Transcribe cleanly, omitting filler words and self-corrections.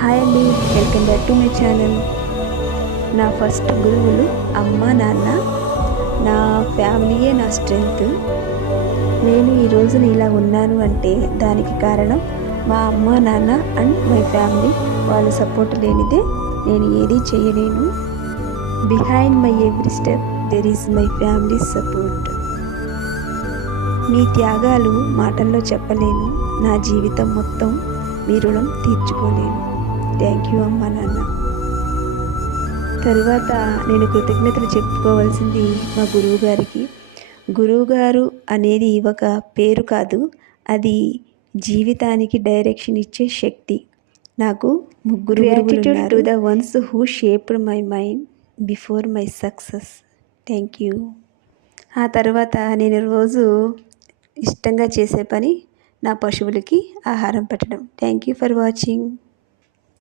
Hi అండి, welcome back to my channel. నా first గురువులు అమ్మ నాన్న. నా ఫ్యామిలీయే నా స్ట్రెంగ్త్. నేను ఈ రోజున ఇలా ఉన్నాను అంటే దానికి కారణం మా అమ్మ నాన్న అండ్ మై ఫ్యామిలీ. వాళ్ళ సపోర్ట్ లేనిదే నేను ఏదీ చేయలేను. Behind my every step there is my family support. మీ త్యాగాలు మాటల్లో చెప్పలేను. నా జీవితం మొత్తం మీ రుణం తీర్చుకోలేను. థ్యాంక్ యూ అమ్మ నాన్న. తరువాత నేను కృతజ్ఞతలు చెప్పుకోవాల్సింది మా గురువుగారికి. గురువుగారు అనేది ఒక పేరు కాదు, అది జీవితానికి డైరెక్షన్ ఇచ్చే శక్తి. నాకు ముగ్గురు gratitude to the ones who shaped my mind before my success. Thank you. ఆ తర్వాత నేను రోజు ఇష్టంగా చేసే పని నా పశువులకి ఆహారం పెట్టడం. Thank you for watching.